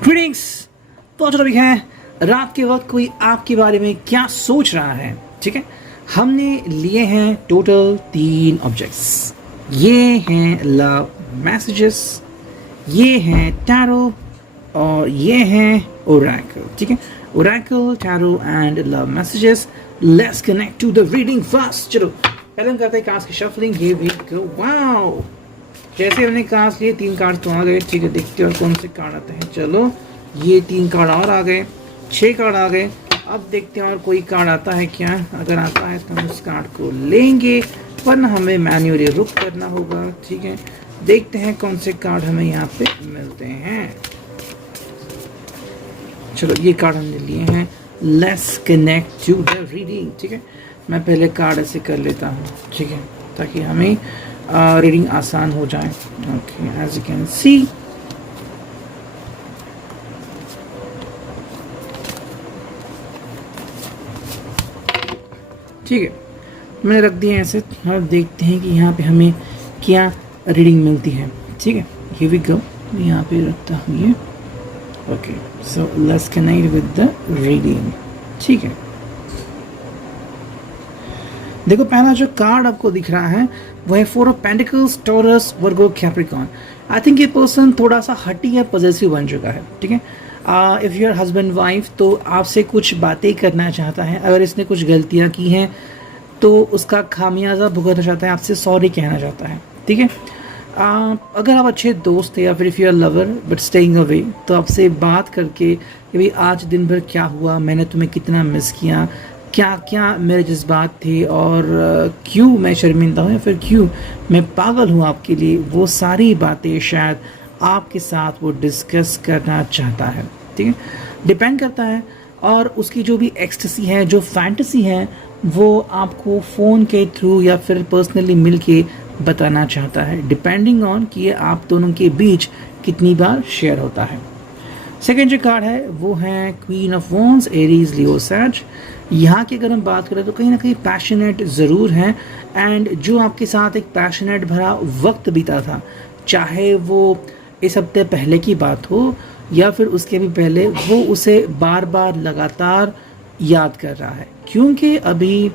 Greetings. तो आज topic है रात के वक्त कोई आपके बारे में क्या सोच रहा है। ठीक है, हमने लिए हैं टोटल 3 ऑब्जेक्ट्स। ये हैं लव मैसेजेस, ये हैं टैरो और ये हैं ओरेकल। ठीक है, oracle, tarot and love messages. Let's connect to the reading first. चलो पहले हम करते हैं कार्ड्स की shuffling. Here we go. Wow, जैसे हमने कार्ड्स लिए 3 कार्ड्स तो आ गए। ठीक है, देखते हैं और कौन से कार्ड आते हैं। चलो ये 3 कार्ड और आ गए, 6 कार्ड आ गए। अब देखते हैं और कोई कार्ड आता है क्या। अगर आता है तो हम उस कार्ड को लेंगे, वरना हमें मैन्युअली रुक करना होगा। ठीक है, देखते हैं कौन से कार्ड हमें यहाँ पे मिलते हैं। चलो ये कार्ड हमने लिए हैं। Let's connect to the reading. ठीक है, मैं पहले कार्ड ऐसे कर लेता हूँ। ठीक है, ताकि हमें रीडिंग आसान हो जाए। Okay, as you can see ठीक है, मैंने रख दिया ऐसे। और देखते हैं कि यहाँ पे हमें क्या रीडिंग मिलती है। ठीक है, हियर वी गो। यहाँ पे रखता हूँ ये। Okay, so let's connect with the reading. ठीक है, देखो पहला जो कार्ड आपको दिख रहा है वो है 4 of pentacles, taurus, Virgo, Capricorn. I think ये पर्सन थोड़ा सा हटी या पॉजेसिव बन चुका है। ठीक है, इफ़ यूर हस्बैंड वाइफ तो आपसे कुछ बातें करना चाहता है। अगर इसने कुछ गलतियां की हैं तो उसका खामियाजा भुगतना चाहता है, आपसे सॉरी कहना चाहता है। ठीक है, अगर आप अच्छे दोस्त हैं या फिर if you are lover but staying away, तो आपसे बात करके कि भाई आज दिन भर क्या हुआ, मैंने तुम्हें कितना मिस किया, क्या क्या मेरे जज्बात थे और क्यों मैं शर्मिंदा हूँ या फिर क्यों मैं पागल हूँ आपके लिए, वो सारी बातें शायद आपके साथ वो डिस्कस करना चाहता है। ठीक है, डिपेंड करता है। और उसकी जो भी एक्सटेसी है, जो फैंटेसी है, वो आपको फ़ोन के थ्रू या फिर पर्सनली मिल के बताना चाहता है, डिपेंडिंग ऑन कि ये आप दोनों के बीच कितनी बार शेयर होता है। सेकेंड जो कार्ड है वो है queen of wands, Aries, Leo, Sag. यहाँ की अगर हम बात करें तो कहीं ना कहीं पैशनेट ज़रूर हैं। एंड जो आपके साथ एक पैशनेट भरा वक्त बीता था, चाहे वो इस हफ्ते पहले की बात हो या फिर उसके भी पहले, वो उसे बार बार लगातार याद कर रहा है। क्योंकि अभी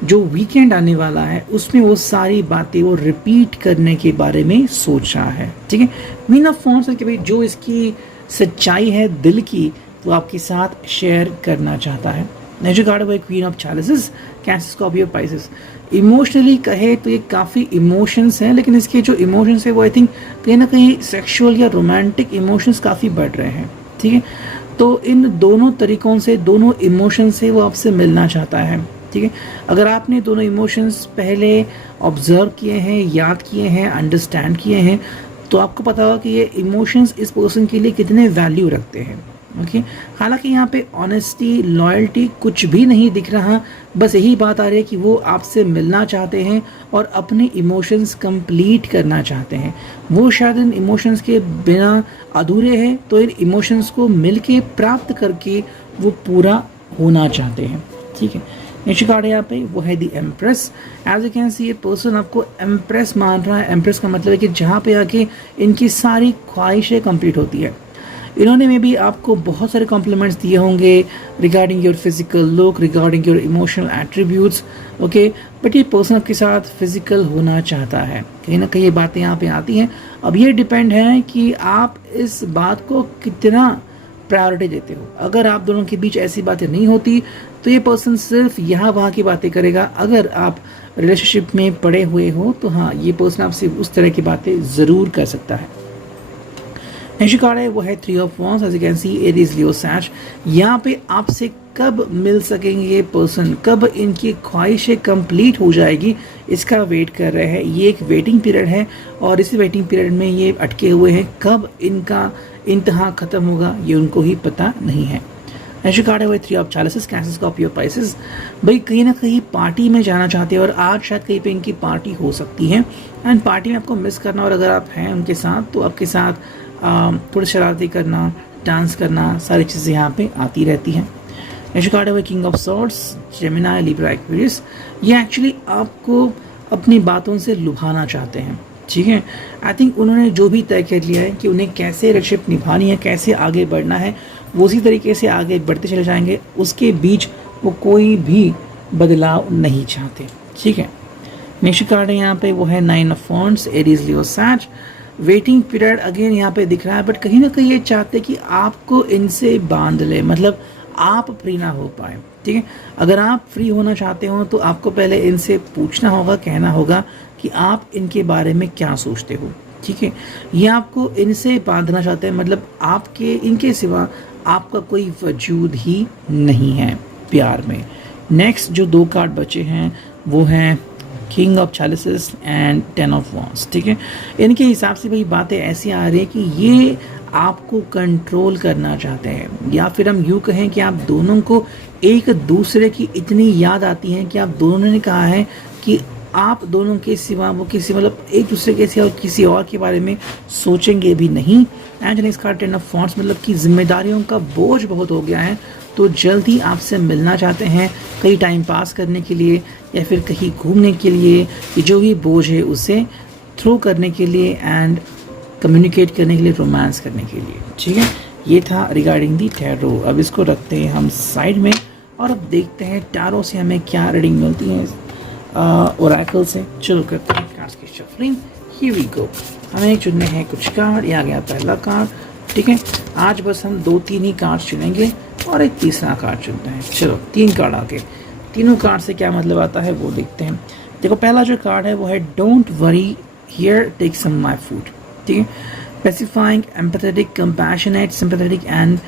जो वीकेंड आने वाला है उसमें वो सारी बातें वो रिपीट करने के बारे में सोच रहा है। ठीक है, क्वीन ऑफ वॉन्ड्स कि भाई जो इसकी सच्चाई है दिल की, वो आपके साथ शेयर करना चाहता है। नेक्स्ट कार्ड है queen of chalices, Cancer, Scorpio, Pisces. Emotionally कहे तो ये काफ़ी इमोशंस हैं, लेकिन इसके जो इमोशंस है वो आई थिंक कहीं ना कहीं सेक्सुअल या रोमांटिक इमोशंस काफ़ी बढ़ रहे हैं। ठीक है, तो इन दोनों तरीकों से, दोनों इमोशंस से वो आपसे मिलना चाहता है। ठीक है, अगर आपने दोनों इमोशंस पहले ऑब्जर्व किए हैं, याद किए हैं, अंडरस्टैंड किए हैं, तो आपको पता होगा कि ये इमोशंस इस पर्सन के लिए कितने वैल्यू रखते हैं। ओके, हालांकि यहाँ पे ऑनेस्टी, लॉयल्टी कुछ भी नहीं दिख रहा, बस यही बात आ रही है कि वो आपसे मिलना चाहते हैं और अपने इमोशंस कंप्लीट करना चाहते हैं। वो शायद इन इमोशंस के बिना अधूरे हैं, तो इन इमोशंस को मिलके प्राप्त करके वो पूरा होना चाहते हैं। ठीक है, नेक्स्ट कार्ड है यहाँ पे वो है the empress. As you can see ये पर्सन आपको एम्प्रेस मान रहा है। एम्प्रेस का मतलब है कि जहाँ पे आके इनकी सारी ख्वाहिशें कंप्लीट होती है। इन्होंने में भी आपको बहुत सारे कॉम्प्लीमेंट्स दिए होंगे regarding your physical look, regarding your emotional attributes. Okay, but ये पर्सन आपके साथ फिजिकल होना चाहता है। कहीं ना कहीं ये बातें यहाँ पे आती हैं। अब ये डिपेंड है कि आप इस बात को कितना प्रायोरिटी देते हो। अगर आप दोनों के बीच ऐसी बातें नहीं होती तो ये पर्सन सिर्फ यहाँ वहाँ की बातें करेगा। अगर आप रिलेशनशिप में पड़े हुए हो तो हाँ, ये पर्सन आपसे उस तरह की बातें ज़रूर कर सकता है। नेक्स्ट कार्ड है वो है 3 of wands, as you can see, Aries, Leo, Sag. यहाँ पे आपसे कब मिल सकेंगे ये पर्सन, कब इनकी ख्वाहिशें कंप्लीट हो जाएगी, इसका वेट कर रहे हैं। ये एक वेटिंग पीरियड है और इसी वेटिंग पीरियड में ये अटके हुए हैं। कब इनका इंतहा ख़त्म होगा ये उनको ही पता नहीं है। नेक्स्ट कार्ड है वो 3 of chalices, Cancer, Scorpio, Pisces. भाई कहीं ना कहीं पार्टी में जाना चाहते हैं और आज शायद कहीं पे इनकी पार्टी हो सकती है एंड पार्टी में आपको मिस करना, और अगर आप हैं उनके साथ तो आपके साथ थोड़ी शरारती करना, डांस करना, सारी चीज़ें यहाँ पे आती रहती हैं। नेक्स्ट कार्ड है वो king of swords, Gemini, Libra, Aquarius. ये एक्चुअली आपको अपनी बातों से लुभाना चाहते हैं। ठीक है। आई थिंक उन्होंने जो भी तय कर लिया है कि उन्हें कैसे रिलेशनशिप निभानी है, कैसे आगे बढ़ना है, वो उसी तरीके से आगे बढ़ते चले जाएंगे, उसके बीच वो कोई भी बदलाव नहीं चाहते। ठीक है। नेक्स्ट कार्ड है यहाँ पे, वो है 9 ऑफ वॉन्ड्स, एरीज, लियो, सैज। वेटिंग पीरियड अगेन यहाँ पे दिख रहा है, बट कहीं ना कहीं ये चाहते कि आपको इनसे बांध ले, मतलब आप फ्री ना हो पाए। ठीक है। अगर आप फ्री होना चाहते हो तो आपको पहले इनसे पूछना होगा, कहना होगा कि आप इनके बारे में क्या सोचते हो। ठीक है। ये आपको इनसे बांधना चाहते हैं, मतलब आपके इनके सिवा आपका कोई वजूद ही नहीं है प्यार में। नेक्स्ट जो 2 कार्ड बचे हैं वो हैं king of chalices and 10 of wands. ठीक है। इनके हिसाब से भाई बातें ऐसी आ रही है कि ये आपको कंट्रोल करना चाहते हैं, या फिर हम यूँ कहें कि आप दोनों को एक दूसरे की इतनी याद आती है कि आप दोनों ने कहा है कि आप दोनों के सिवा वो किसी, मतलब एक दूसरे के सिवा किसी और के बारे में सोचेंगे भी नहीं। एंड इसका 10 ऑफ वॉन्ड्स मतलब कि जिम्मेदारियों का बोझ बहुत हो गया है, तो जल्दी आपसे मिलना चाहते हैं, कहीं टाइम पास करने के लिए या फिर कहीं घूमने के लिए, कि जो भी बोझ है उसे थ्रो करने के लिए एंड कम्युनिकेट करने के लिए, रोमांस करने के लिए। ठीक है। ये था रिगार्डिंग दी टैरो। अब इसको रखते हैं हम साइड में और अब देखते हैं टैरो से हमें क्या रीडिंग मिलती है ओरेकल से। चलो करते हैं कार्ड्स की शफलिंग। हियर वी गो। हमें चुनने हैं कुछ कार्ड। ये आ गया पहला कार्ड। ठीक है। आज बस हम 2-3 ही कार्ड चुनेंगे और एक तीसरा कार्ड चुनते हैं। चलो 3 कार्ड आ गए। तीनों कार्ड से क्या मतलब आता है वो देखते हैं। देखो पहला जो कार्ड है वो है don't worry here take some my food. ठीक है। Specifying, empathetic, compassionate, sympathetic and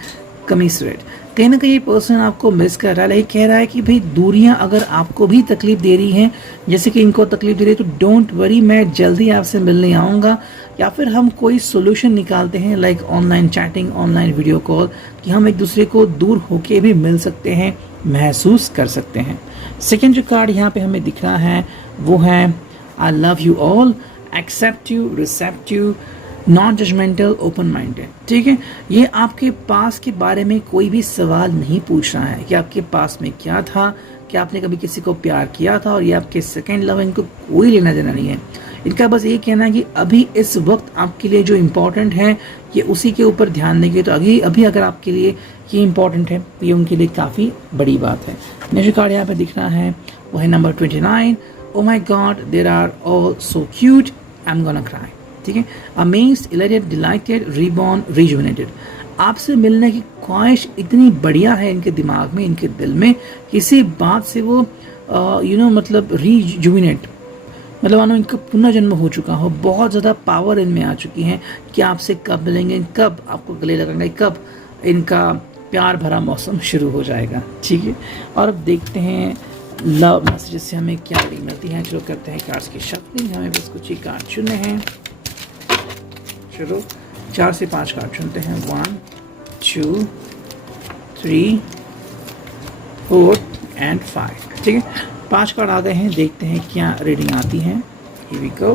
commiserate. कहीं ना कहीं पर्सन आपको मिस कर रहा है, लेकिन कह रहा है कि भाई दूरियां अगर आपको भी तकलीफ दे रही हैं जैसे कि इनको तकलीफ दे रही है, तो डोंट वरी, मैं जल्दी आपसे मिलने आऊँगा। या फिर हम कोई सोल्यूशन निकालते हैं like online chatting, online video call, कि हम एक दूसरे को दूर होके भी मिल सकते हैं, महसूस कर सकते हैं। सेकेंड जो कार्ड यहाँ पे हमें दिख रहा है वो है I love you all, accept you, respect you, non judgmental, open minded. ठीक है। ये आपके पास के बारे में कोई भी सवाल नहीं पूछ रहा है कि आपके पास में क्या था, कि आपने कभी किसी को प्यार किया था, और ये आपके सेकेंड लव, इनको कोई लेना देना नहीं है। इनका बस ये कहना है कि अभी इस वक्त आपके लिए जो इम्पोर्टेंट है ये उसी के ऊपर ध्यान देंगे। तो अभी अगर आपके लिए ये इम्पोर्टेंट है, ये उनके लिए काफ़ी बड़ी बात है। नेक्स्ट कार्ड यहाँ पे दिख रहा है वो है number 29। Oh my god there are all so cute, I am gonna cry. ठीक है। Amazed, elated, delighted, reborn, rejuvenated. आपसे मिलने की ख्वाहिश इतनी बढ़िया है इनके दिमाग में, इनके दिल में, किसी बात से वो मतलब रिजुविनेट, मतलब मानो इनका पुनर्जन्म हो चुका हो, बहुत ज़्यादा पावर इनमें आ चुकी है कि आपसे कब मिलेंगे, कब आपको गले लगाएंगे, कब इनका प्यार भरा मौसम शुरू हो जाएगा। ठीक है। और अब देखते हैं लव मैसेजेस से हमें क्या रीडिंग मिलती है। चलो करते हैं कार्ड्स की शफलिंग। हमें बस कुछ ही कार्ड चुनने हैं। चलो 4 से 5 कार्ड चुनते हैं। 1 2 3 4 एंड 5। ठीक है। 5 कार्ड आ गए हैं, देखते हैं क्या रीडिंग आती है। Here we go।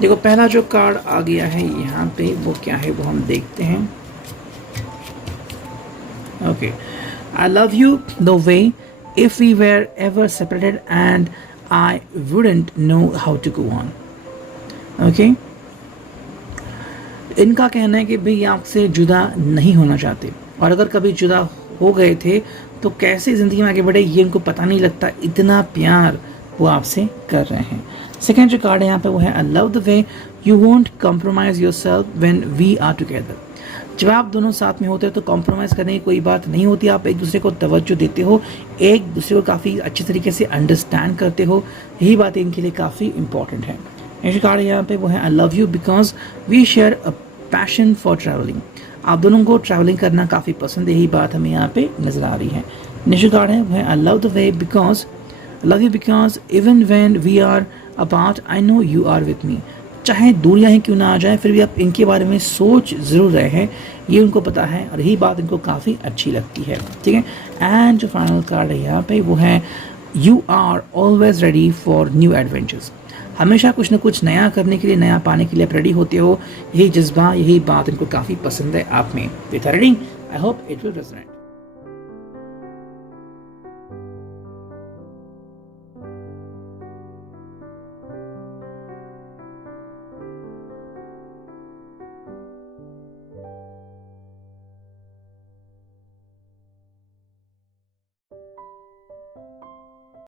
देखो पहला जो कार्ड आ गया है यहाँ पे वो क्या है वो हम देखते हैं। Okay. I love you the way if we were ever separated and I wouldn't know how to go on। Okay. इनका कहना है कि भाई आपसे जुदा नहीं होना चाहते, और अगर कभी जुदा हो गए थे तो कैसे ज़िंदगी में आगे बढ़े ये इनको पता नहीं लगता, इतना प्यार वो आपसे कर रहे हैं। सेकेंड जो कार्ड है यहाँ पे वो है I love the way you won't compromise yourself when we are together. जब आप दोनों साथ में होते हो तो कॉम्प्रोमाइज़ करने की कोई बात नहीं होती, आप एक दूसरे को तवज्जो देते हो, एक दूसरे को काफ़ी अच्छी तरीके से अंडरस्टैंड करते हो, यही बातें इनके लिए काफ़ी इंपॉर्टेंट है। नेक्स्ट कार्ड यहाँ पे वो है I love you because we share a passion for travelling. आप दोनों को ट्रैवलिंग करना काफ़ी पसंद है, यही बात हमें यहाँ पे नज़र आ रही है। नेक्स्ट कार्ड है वो है I love the way because love you because even when we are apart I know you are with me. चाहे दूरियां ही क्यों ना आ जाए फिर भी आप इनके बारे में सोच ज़रूर रहे हैं, ये उनको पता है और यही बात इनको काफ़ी अच्छी लगती है। ठीक है। एंड जो फाइनल कार्ड है यहाँ पे वो है you are always ready for new adventures. हमेशा कुछ ना कुछ नया करने के लिए, नया पाने के लिए आप रेडी होते हो, यही जज्बा, यही बात इनको काफ़ी पसंद है आप में। With reading I hope it will resonate.